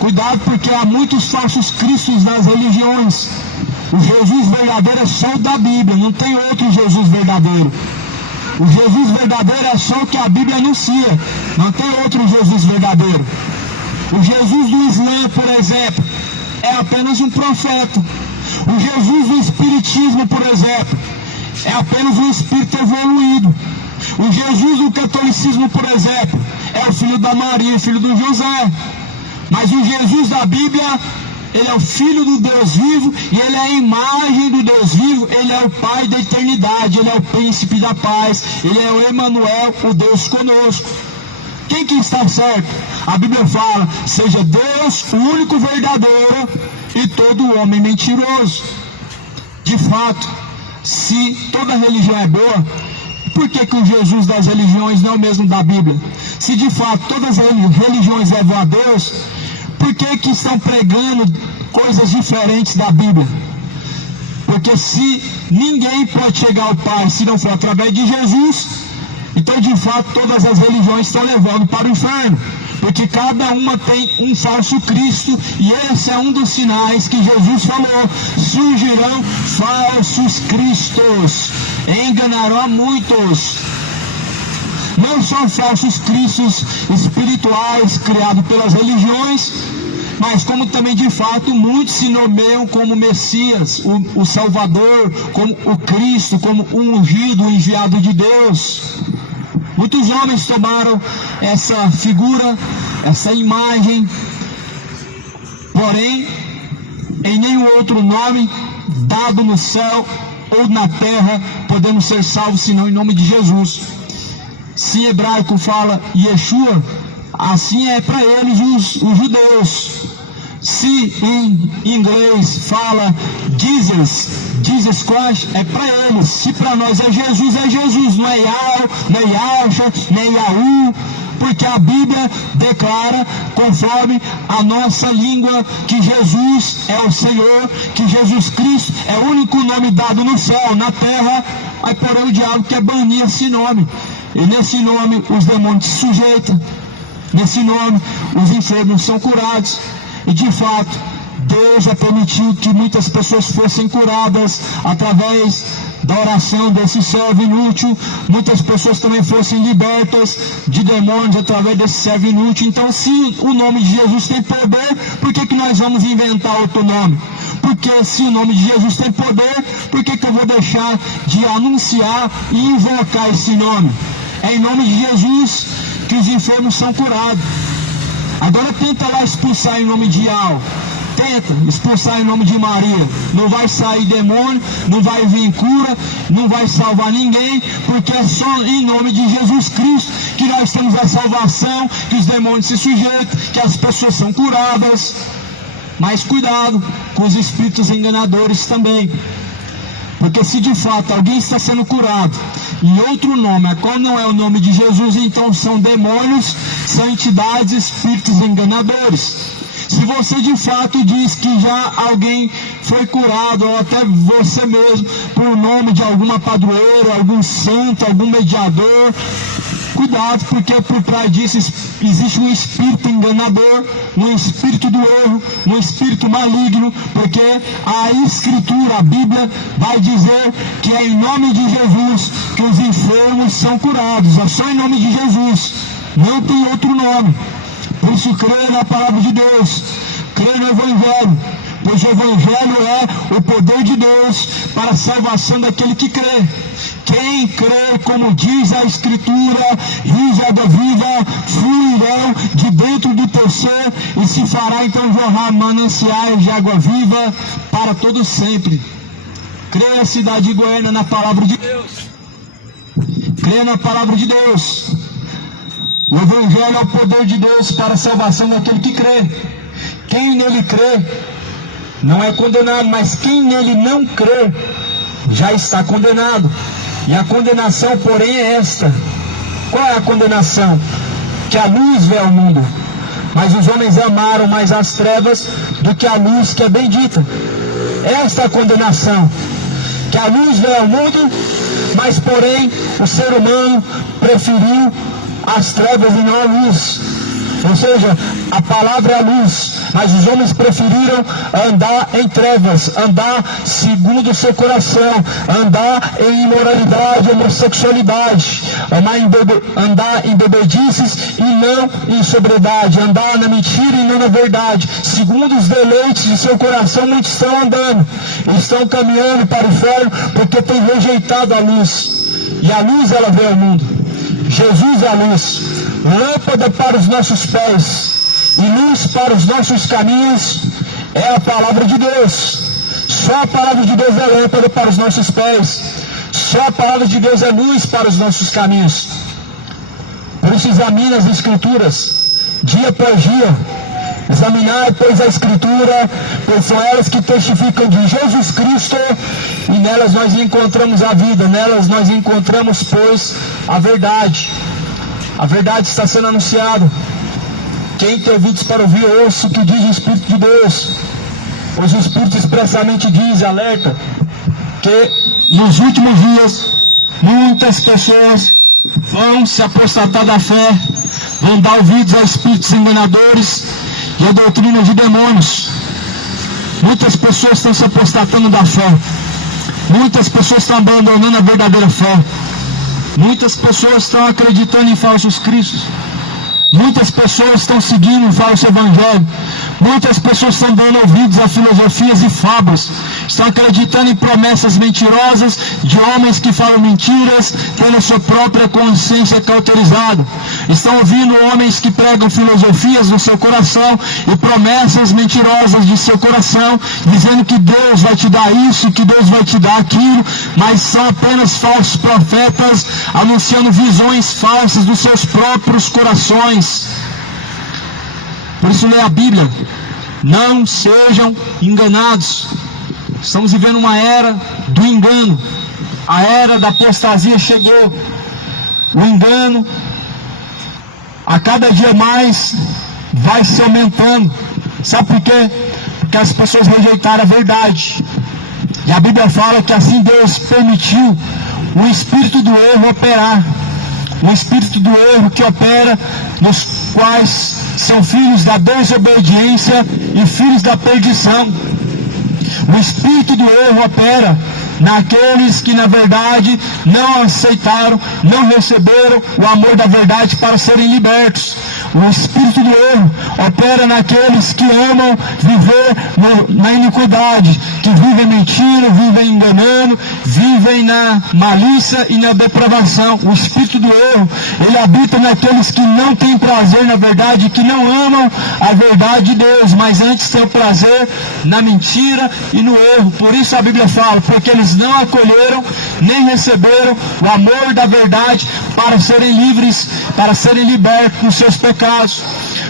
Cuidado, porque há muitos falsos cristos nas religiões. O Jesus verdadeiro é só o da Bíblia, não tem outro Jesus verdadeiro. O Jesus verdadeiro é só o que a Bíblia anuncia, não tem outro Jesus verdadeiro. O Jesus do Islã, por exemplo, é apenas um profeta. O Jesus do Espiritismo, por exemplo, é apenas um espírito evoluído. O Jesus do catolicismo, por exemplo, é o filho da Maria, filho do José. Mas o Jesus da Bíblia, ele é o Filho do Deus vivo, e ele é a imagem do Deus vivo. Ele é o Pai da eternidade, ele é o Príncipe da paz, ele é o Emanuel, o Deus conosco. Quem que está certo? A Bíblia fala: seja Deus o único verdadeiro e todo homem mentiroso. De fato, se toda religião é boa, por que o Jesus das religiões não é o mesmo da Bíblia? Se de fato todas as religiões levam a Deus, por que estão pregando coisas diferentes da Bíblia? Porque se ninguém pode chegar ao Pai se não for através de Jesus, então de fato todas as religiões estão levando para o inferno. Porque cada uma tem um falso Cristo, e esse é um dos sinais que Jesus falou: surgirão falsos cristos, enganarão a muitos. não são falsos cristos espirituais criados pelas religiões, mas como também de fato muitos se nomeiam como Messias, o Salvador, como o Cristo, como o ungido, o enviado de Deus. Muitos homens tomaram essa figura, essa imagem, porém em nenhum outro nome dado no céu ou na terra podemos ser salvos senão em nome de Jesus. Se em hebraico fala Yeshua, assim é para eles os judeus. Se em inglês fala Jesus Christ, é para eles. Se para nós é Jesus, não é Yahweh, não é Yahshua, nem Yahu, porque a Bíblia declara, conforme a nossa língua, que Jesus é o Senhor, que Jesus Cristo é o único nome dado no céu, na terra. Aí porém o diabo quer banir esse nome, e nesse nome os demônios se sujeitam, nesse nome os enfermos são curados. E de fato, Deus já permitiu que muitas pessoas fossem curadas através da oração desse servo inútil. Muitas pessoas também fossem libertas de demônios através desse servo inútil. Então, se o nome de Jesus tem poder, por que nós vamos inventar outro nome? Porque se o nome de Jesus tem poder, por que eu vou deixar de anunciar e invocar esse nome? É em nome de Jesus que os enfermos são curados. Agora tenta lá expulsar em nome de Yahweh, tenta expulsar em nome de Maria, não vai sair demônio, não vai vir cura, não vai salvar ninguém, porque é só em nome de Jesus Cristo que nós temos a salvação, que os demônios se sujeitam, que as pessoas são curadas. Mas cuidado com os espíritos enganadores também, porque se de fato alguém está sendo curado em outro nome, a qual não é o nome de Jesus, então são demônios, são entidades, espíritos enganadores. Se você de fato diz que já alguém foi curado, ou até você mesmo, por nome de alguma padroeira, algum santo, algum mediador, cuidado, porque por trás disso existe um espírito enganador, um espírito do erro, um espírito maligno, porque a Escritura, a Bíblia, vai dizer que é em nome de Jesus que os enfermos são curados, é só em nome de Jesus, não tem outro nome. Por isso creia na palavra de Deus, creia no Evangelho, pois o Evangelho é o poder de Deus para a salvação daquele que crê. Quem crê, como diz a Escritura, rios de água viva fluirão de dentro do teu ser, e se fará então jorrar mananciais de água viva para todo sempre. Creia, cidade de Goiânia, na palavra de Deus. Creia na palavra de Deus. O Evangelho é o poder de Deus para a salvação daquele que crê. Quem nele crê não é condenado, mas quem nele não crê já está condenado. E a condenação, porém, é esta. Qual é a condenação? Que a luz veio ao mundo, mas os homens amaram mais as trevas do que a luz que é bendita. Esta é a condenação. Que a luz veio ao mundo, mas porém o ser humano preferiu as trevas e não a luz. Ou seja, a palavra é a luz, mas os homens preferiram andar em trevas, andar segundo o seu coração, andar em imoralidade, homossexualidade, andar em bebedices e não em sobriedade, andar na mentira e não na verdade. Segundo os deleites de seu coração, muitos estão andando, estão caminhando para o inferno, porque têm rejeitado a luz. E a luz, ela veio ao mundo. Jesus é a luz, lâmpada para os nossos pés e luz para os nossos caminhos é a palavra de Deus. Só a palavra de Deus é lâmpada para os nossos pés, só a palavra de Deus é luz para os nossos caminhos. Por isso examine as Escrituras dia após dia. Examinar, pois, a Escritura, pois são elas que testificam de Jesus Cristo, e nelas nós encontramos a vida, nelas nós encontramos, pois, a verdade. A verdade está sendo anunciada. Quem tem ouvidos para ouvir, ouça o que diz o Espírito de Deus. Pois o Espírito expressamente diz, alerta, que nos últimos dias, muitas pessoas vão se apostatar da fé, vão dar ouvidos a espíritos enganadores e a doutrina de demônios. Muitas pessoas estão se apostatando da fé. Muitas pessoas estão abandonando a verdadeira fé. Muitas pessoas estão acreditando em falsos cristos. Muitas pessoas estão seguindo o falso evangelho. Muitas pessoas estão dando ouvidos a filosofias e fábulas. Estão acreditando em promessas mentirosas de homens que falam mentiras, tendo a sua própria consciência cauterizada. Estão ouvindo homens que pregam filosofias no seu coração e promessas mentirosas de seu coração, dizendo que Deus vai te dar isso, que Deus vai te dar aquilo, mas são apenas falsos profetas anunciando visões falsas dos seus próprios corações. Por isso, lê a Bíblia. Não sejam enganados. Estamos vivendo uma era do engano. A era da apostasia chegou. O engano, a cada dia mais, vai se aumentando. Sabe por quê? Porque as pessoas rejeitaram a verdade. E a Bíblia fala que assim Deus permitiu o espírito do erro operar. O espírito do erro que opera nos quais são filhos da desobediência e filhos da perdição. O espírito do erro opera naqueles que na verdade não aceitaram, não receberam o amor da verdade para serem libertos. O espírito do erro opera naqueles que amam viver na iniquidade, que vivem mentindo, vivem enganando, vivem na malícia e na depravação. O espírito do erro, ele habita naqueles que não têm prazer na verdade, que não amam a verdade de Deus, mas antes têm o prazer na mentira e no erro. Por isso a Bíblia fala, porque eles não acolheram, nem receberam o amor da verdade para serem livres, para serem libertos dos seus pecados.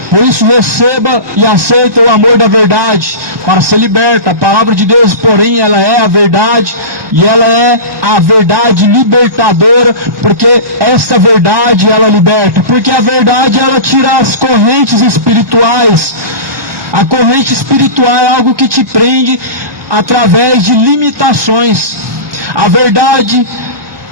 Por isso receba e aceita o amor da verdade para ser liberta. A palavra de Deus, porém, ela é a verdade, e ela é a verdade libertadora, porque esta verdade ela liberta, porque a verdade ela tira as correntes espirituais. A corrente espiritual é algo que te prende através de limitações. A verdade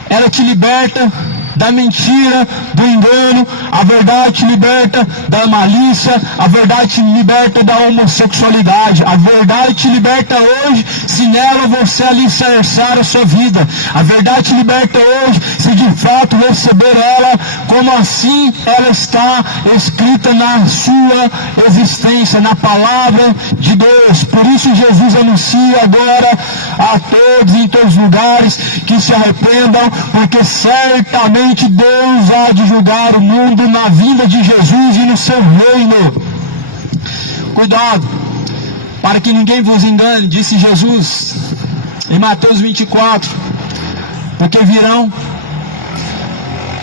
ela te liberta da mentira, do engano. A verdade te liberta da malícia. A verdade te liberta da homossexualidade. A verdade te liberta hoje se nela você alicerçar a sua vida. A verdade te liberta hoje se de fato receber ela como assim ela está escrita na sua existência, na palavra de Deus. Por isso Jesus anuncia agora a todos em todos os lugares que se arrependam, porque certamente Deus há de julgar o mundo na vinda de Jesus e no seu reino. Cuidado, para que ninguém vos engane, disse Jesus em Mateus 24, porque virão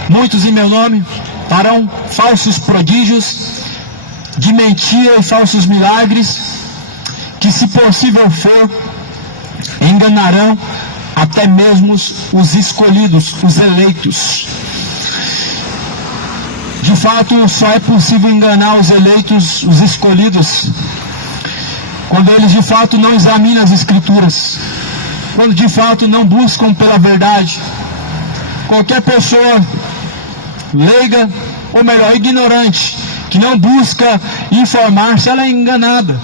muitos em meu nome, farão falsos prodígios de mentira e falsos milagres, que se possível for, enganarão até mesmo os escolhidos, os eleitos. De fato, só é possível enganar os eleitos, os escolhidos, quando eles de fato não examinam as Escrituras, quando de fato não buscam pela verdade. Qualquer pessoa leiga, ou melhor, ignorante, que não busca informar-se, ela é enganada.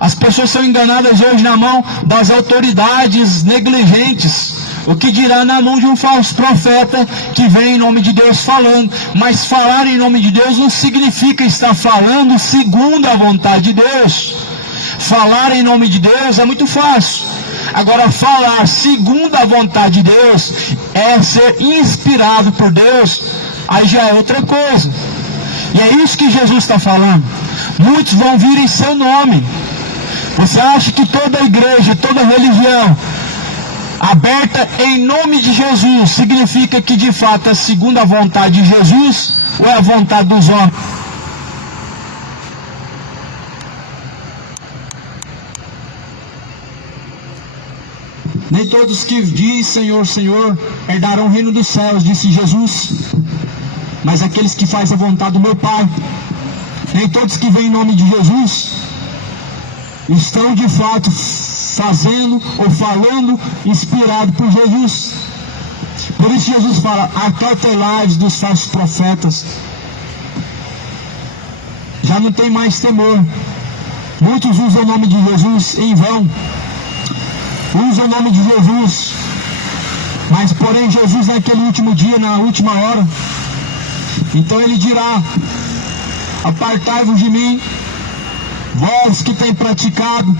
As pessoas são enganadas hoje na mão das autoridades negligentes. O que dirá na mão de um falso profeta que vem em nome de Deus falando. Mas falar em nome de Deus não significa estar falando segundo a vontade de Deus. Falar em nome de Deus é muito fácil. Agora, falar segundo a vontade de Deus é ser inspirado por Deus. Aí já é outra coisa. E é isso que Jesus está falando. Muitos vão vir em seu nome. Você acha que toda igreja, toda religião aberta em nome de Jesus significa que de fato é segundo a vontade de Jesus ou é a vontade dos homens? Nem todos que diz Senhor, Senhor herdarão o reino dos céus, disse Jesus, mas aqueles que fazem a vontade do meu Pai. Nem todos que vêm em nome de Jesus estão de fato fazendo ou falando inspirado por Jesus. Por isso Jesus fala, acautelai-vos dos falsos profetas. Já não tem mais temor. Muitos usam o nome de Jesus em vão. Usam o nome de Jesus Mas porém Jesus naquele último dia, na última hora, então ele dirá: apartai-vos de mim, vós que tem praticado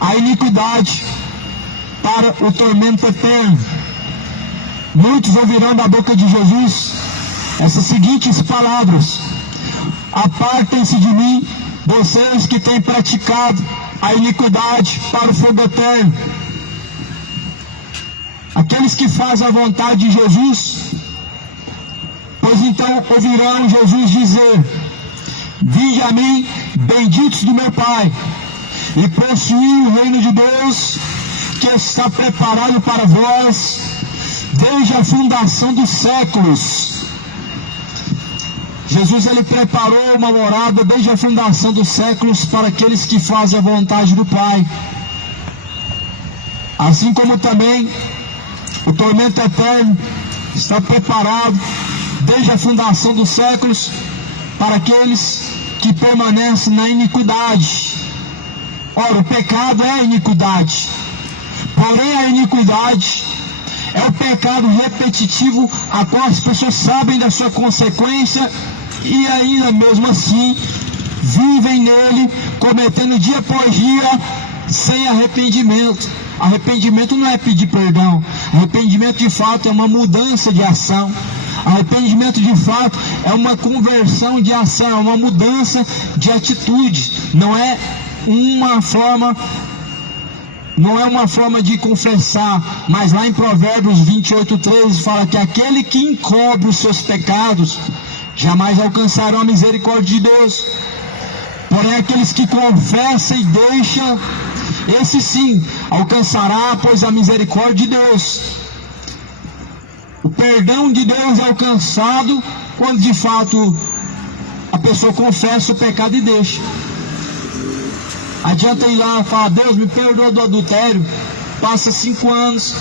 a iniquidade, para o tormento eterno. Muitos ouvirão da boca de Jesus essas seguintes palavras: apartem-se de mim, vocês que têm praticado a iniquidade, para o fogo eterno. Aqueles que fazem a vontade de Jesus, pois então ouvirão Jesus dizer: vinde a mim, benditos do meu Pai, e possuí o reino de Deus, que está preparado para vós desde a fundação dos séculos. Jesus, ele preparou uma morada desde a fundação dos séculos para aqueles que fazem a vontade do Pai. Assim como também o tormento eterno está preparado desde a fundação dos séculos para aqueles que permanecem na iniquidade. Ora, o pecado é a iniquidade. Porém, a iniquidade é o pecado repetitivo, a qual as pessoas sabem da sua consequência e ainda mesmo assim vivem nele, cometendo dia após dia, sem arrependimento. Arrependimento não é pedir perdão. Arrependimento de fato é uma mudança de ação. Arrependimento de fato é uma conversão de ação, é uma mudança de atitude. Não é uma forma de confessar, mas lá em Provérbios 28:13 fala que aquele que encobre os seus pecados jamais alcançarão a misericórdia de Deus. Porém, aqueles que confessam e deixam, esse sim alcançará, pois, a misericórdia de Deus. O perdão de Deus é alcançado quando de fato a pessoa confessa o pecado e deixa. Adianta ir lá e falar: Deus, me perdoa do adultério. Passa 5 anos,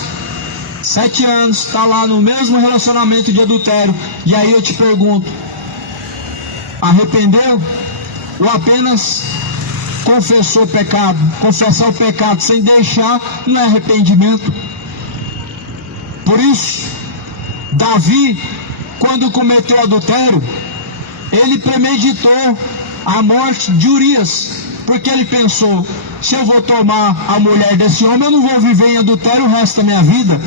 7 anos, está lá no mesmo relacionamento de adultério. E aí eu te pergunto: arrependeu? Ou apenas confessou o pecado? Confessar o pecado sem deixar não é arrependimento. Por isso, Davi, quando cometeu adultério, ele premeditou a morte de Urias. Porque ele pensou: se eu vou tomar a mulher desse homem, eu não vou viver em adultério o resto da minha vida.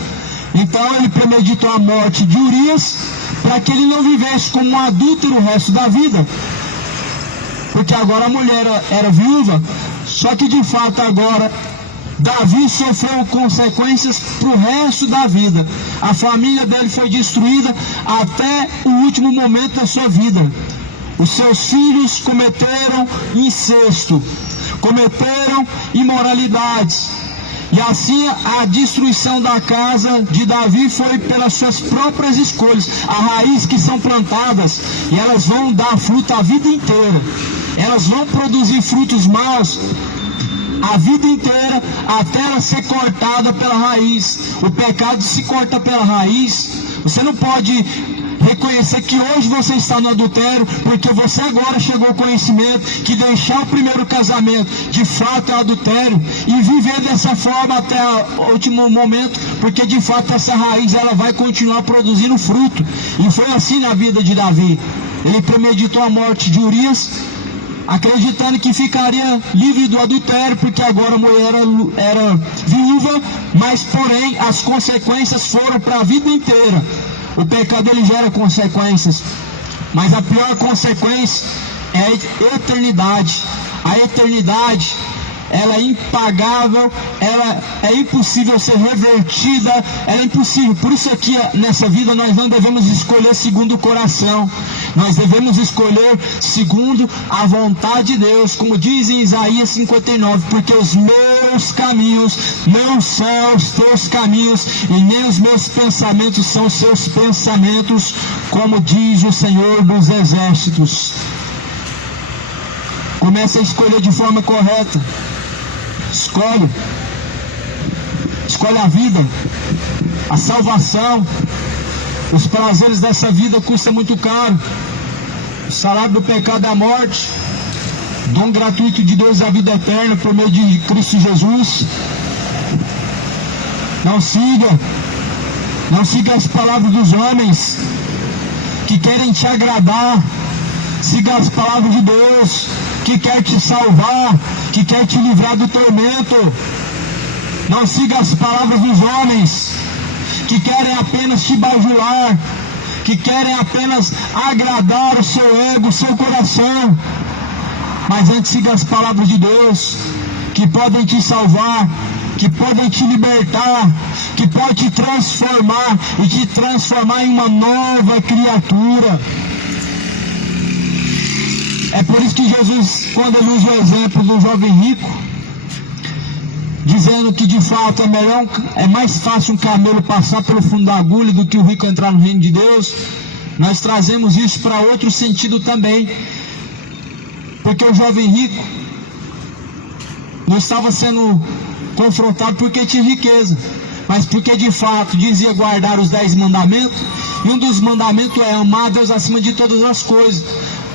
Então ele premeditou a morte de Urias, para que ele não vivesse como um adúltero o resto da vida. Porque agora a mulher era viúva, só que de fato agora Davi sofreu consequências para o resto da vida. A família dele foi destruída até o último momento da sua vida. Os seus filhos cometeram incesto, cometeram imoralidades. E assim a destruição da casa de Davi foi pelas suas próprias escolhas. As raízes que são plantadas, e elas vão dar fruto a vida inteira. Elas vão produzir frutos maus a vida inteira, até ela ser cortada pela raiz. O pecado se corta pela raiz. Você não pode reconhecer que hoje você está no adultério, porque você agora chegou ao conhecimento que deixar o primeiro casamento de fato é adultério, e viver dessa forma até o último momento, porque de fato essa raiz ela vai continuar produzindo fruto. E foi assim na vida de Davi. Ele premeditou a morte de Urias, acreditando que ficaria livre do adultério, porque agora a mulher era viúva, mas porém as consequências foram para a vida inteira. O pecado ele gera consequências, mas a pior consequência é a eternidade. A eternidade, ela é impagável, ela é impossível ser revertida, ela é impossível. Por isso aqui nessa vida nós não devemos escolher segundo o coração, nós devemos escolher segundo a vontade de Deus, como diz em Isaías 59, porque os meus caminhos não são os teus caminhos, e nem os meus pensamentos são os seus pensamentos, como diz o Senhor dos Exércitos. Comece a escolher de forma correta. Escolhe a vida, a salvação. Os prazeres dessa vida custam muito caro. O salário do pecado é a morte. Dom gratuito de Deus é a vida eterna por meio de Cristo Jesus. Não siga Não siga as palavras dos homens que querem te agradar. Siga as palavras de Deus, que quer te salvar, que quer te livrar do tormento. Não siga as palavras dos homens, que querem apenas te bajular, que querem apenas agradar o seu ego, o seu coração. Mas antes siga as palavras de Deus, que podem te salvar, que podem te libertar, que pode te transformar e te transformar em uma nova criatura. É por isso que Jesus, quando ele usa o exemplo do jovem rico, dizendo que de fato é mais fácil um camelo passar pelo fundo da agulha do que o rico entrar no reino de Deus, nós trazemos isso para outro sentido também. Porque o jovem rico não estava sendo confrontado porque tinha riqueza, mas porque de fato dizia guardar os 10 mandamentos, e um dos mandamentos é amar a Deus acima de todas as coisas.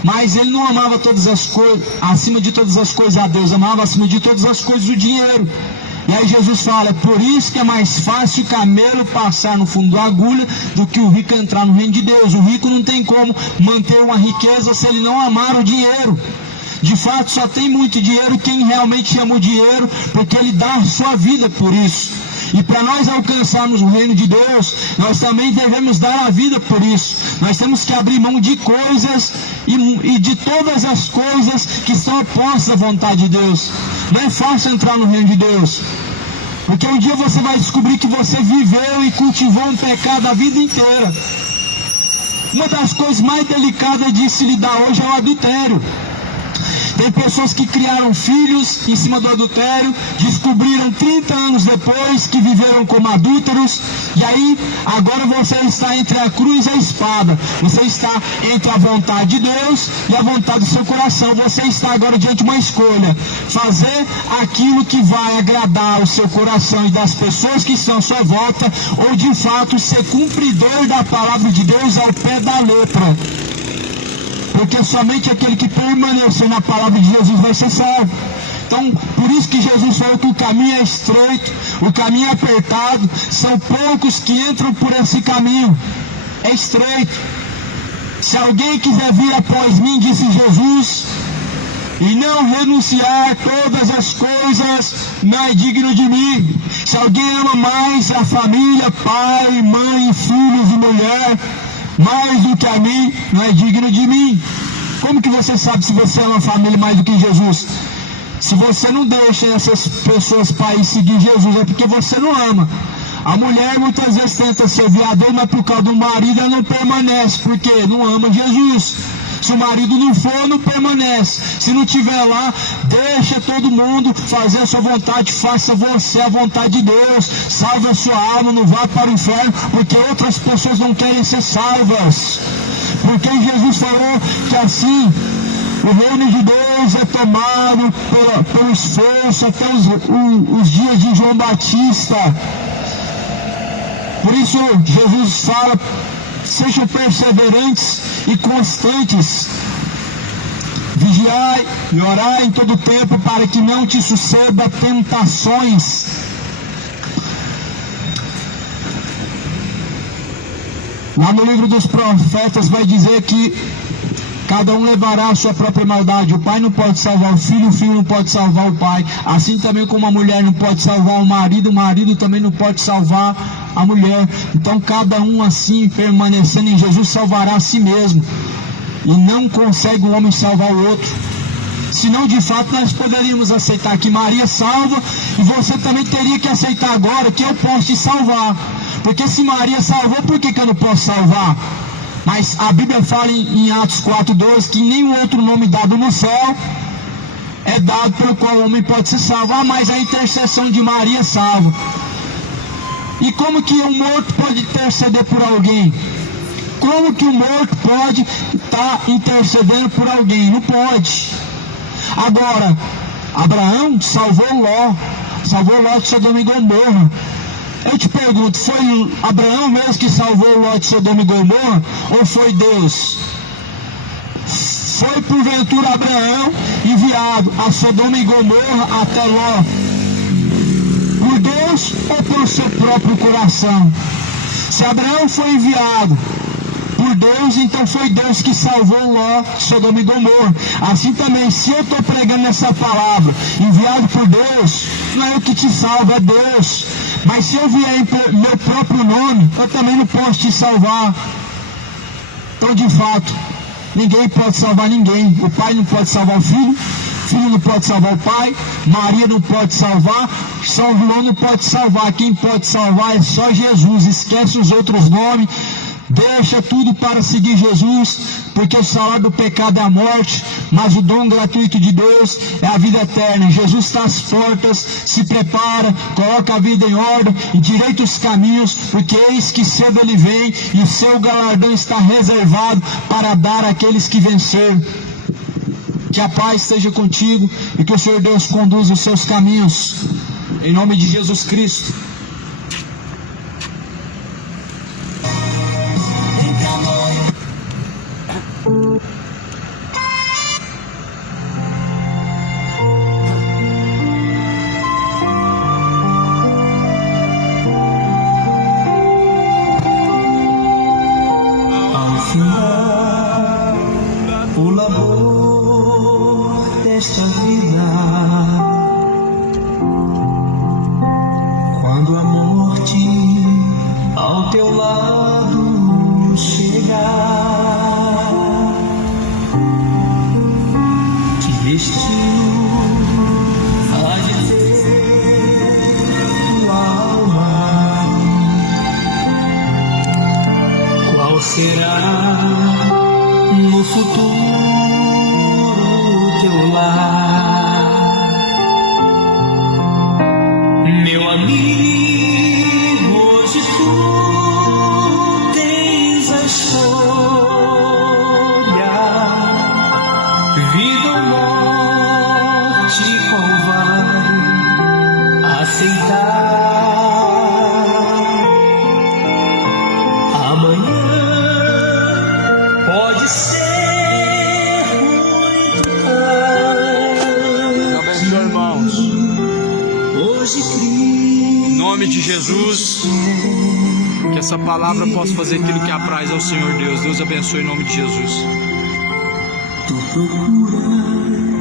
Mas ele não amava todas as coisas, acima de todas as coisas a Deus, amava acima de todas as coisas o dinheiro. E aí Jesus fala, é por isso que é mais fácil o camelo passar no fundo da agulha do que o rico entrar no reino de Deus. O rico não tem como manter uma riqueza se ele não amar o dinheiro. De fato, só tem muito dinheiro quem realmente ama o dinheiro, porque ele dá a sua vida por isso. E para nós alcançarmos o reino de Deus, nós também devemos dar a vida por isso. Nós temos que abrir mão de coisas e de todas as coisas que são opostas à vontade de Deus. Não é fácil entrar no reino de Deus, porque um dia você vai descobrir que você viveu e cultivou um pecado a vida inteira. Uma das coisas mais delicadas de se lidar hoje é o adultério. Tem pessoas que criaram filhos em cima do adultério, descobriram 30 anos depois que viveram como adúlteros, e aí agora você está entre a cruz e a espada. Você está entre a vontade de Deus e a vontade do seu coração. Você está agora diante de uma escolha: fazer aquilo que vai agradar o seu coração e das pessoas que estão à sua volta, ou de fato ser cumpridor da palavra de Deus ao pé da letra. Porque somente aquele que permaneceu na palavra de Jesus vai ser salvo. Então, por isso que Jesus falou que o caminho é estreito, o caminho é apertado, são poucos que entram por esse caminho. É estreito. Se alguém quiser vir após mim, disse Jesus, e não renunciar todas as coisas, não é digno de mim. Se alguém ama mais a família, pai, mãe, filhos e mulher, mais do que a mim, não é digno de mim. Como que você sabe se você ama a família mais do que Jesus? Se você não deixa essas pessoas para ir seguir Jesus, é porque você não ama. A mulher muitas vezes tenta servir a Deus, mas por causa do marido ela não permanece, porque não ama Jesus. Se o marido não for, não permanece. Se não estiver lá, deixa todo mundo fazer a sua vontade, faça você a vontade de Deus, salve a sua alma, não vá para o inferno, porque outras pessoas não querem ser salvas. Porque Jesus falou que assim o reino de Deus é tomado pelo esforço até os dias de João Batista. Por isso Jesus fala: sejam perseverantes e constantes, vigiai e orai em todo tempo, para que não te suceda tentações. Lá no livro dos profetas vai dizer que cada um levará a sua própria maldade. O pai não pode salvar o filho não pode salvar o pai. Assim também como a mulher não pode salvar o marido também não pode salvar a mulher. Então cada um assim, permanecendo em Jesus, salvará a si mesmo. E não consegue o homem salvar o outro. Senão de fato nós poderíamos aceitar que Maria salva, e você também teria que aceitar agora que eu posso te salvar. Porque se Maria salvou, por que eu não posso salvar? Mas a Bíblia fala em Atos 4:12 que nenhum outro nome dado no céu é dado pelo qual o homem pode se salvar, mas a intercessão de Maria salva. E como que um morto pode interceder por alguém? Como que um morto pode estar intercedendo por alguém? Não pode. Agora, Abraão salvou Ló de Sodoma e Gomorra. Eu te pergunto, foi Abraão mesmo que salvou Ló de Sodoma e Gomorra, ou foi Deus? Foi porventura Abraão enviado a Sodoma e Gomorra até Ló por Deus ou pelo seu próprio coração? Se Abraão foi enviado por Deus, então foi Deus que salvou Ló, Sodoma e Gomorra. Assim também, se eu estou pregando essa palavra, enviado por Deus, não é eu que te salvo, é Deus. Mas se eu vier em meu próprio nome, eu também não posso te salvar. Então, de fato, ninguém pode salvar ninguém. O pai não pode salvar o filho não pode salvar o pai, Maria não pode salvar, São João não pode salvar. Quem pode salvar é só Jesus. Esquece os outros nomes, deixa tudo para seguir Jesus, porque o salário do pecado é a morte, mas o dom gratuito de Deus é a vida eterna. Jesus está às portas, se prepara, coloca a vida em ordem, endireita os caminhos, porque eis que cedo ele vem, e o seu galardão está reservado para dar àqueles que venceram. Que a paz esteja contigo e que o Senhor Deus conduza os seus caminhos, em nome de Jesus Cristo. O labor desta vida, quando a morte ao teu lado chegar, que destino há de ter tua alma? Qual será no futuro teu lar? Meu amigo, hoje tu tens a escolha, vida ou morte, qual vai aceitar? Amanhã pode ser muito tarde. Abençoe, irmãos. Hoje Cristo, Em nome de Jesus, que essa palavra possa fazer aquilo que apraz ao Senhor Deus. Deus abençoe em nome de Jesus. tô procurando